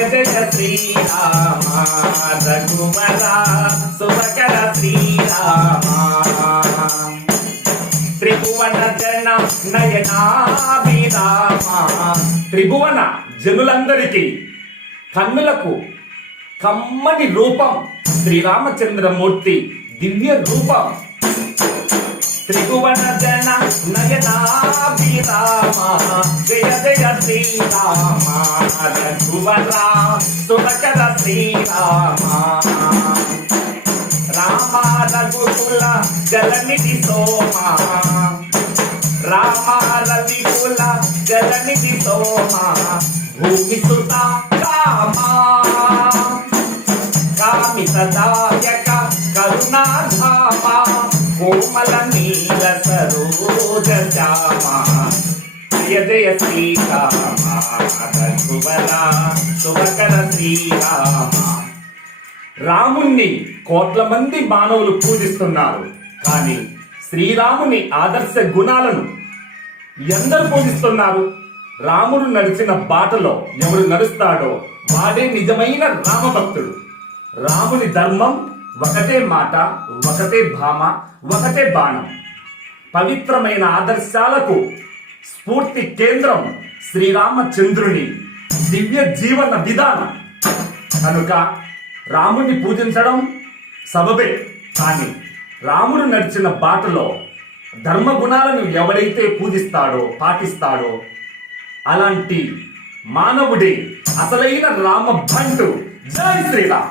జయ జయ శ్రీరామ రఘువర సుభకర శ్రీరామ త్రిభువన జన నయనాభిరామ త్రిభువన జనులందరికీ కన్నులకు కమ్మని రూపం శ్రీరామచంద్రమూర్తి దివ్య రూపం. త్రిభువన జన నయనాభిరామ జయ జయ శ్రీరామ రఘువర సుభకర శ్రీరామ రామ రఘుకుల జలనిధి సోమ రామ రవికుల జలనిధి సోమ భూమి సుత కామ కామితదాయక కరుణాధామ కోమల నీల సరోజ శ్యామ జయ జయ శ్రీరామ రఘువర సుభకర శ్రీరామ. రాముణ్ణి కోట్ల మంది మానవులు పూజిస్తున్నారు, కానీ శ్రీరాముని ఆదర్శ గుణాలను ఎందరు పూజిస్తున్నారు? రాముడు నడిచిన బాటలో ఎవరు నడుస్తాడో వాడే నిజమైన రామభక్తుడు. రాముని ధర్మం ఒకటే మాట, ఒకటే భామ, ఒకటే బాణం. పవిత్రమైన ఆదర్శాలకు స్ఫూర్తి కేంద్రం శ్రీరామచంద్రుని దివ్య జీవన విధానం. కనుక రాముని పూజించడం సబబే, కానీ రాముడు నడిచిన బాటలో ధర్మ గుణాలను ఎవడైతే పూజిస్తాడో పాటిస్తాడో అలాంటి మానవుడే అసలైన రామ బంటు. జై శ్రీరామ్.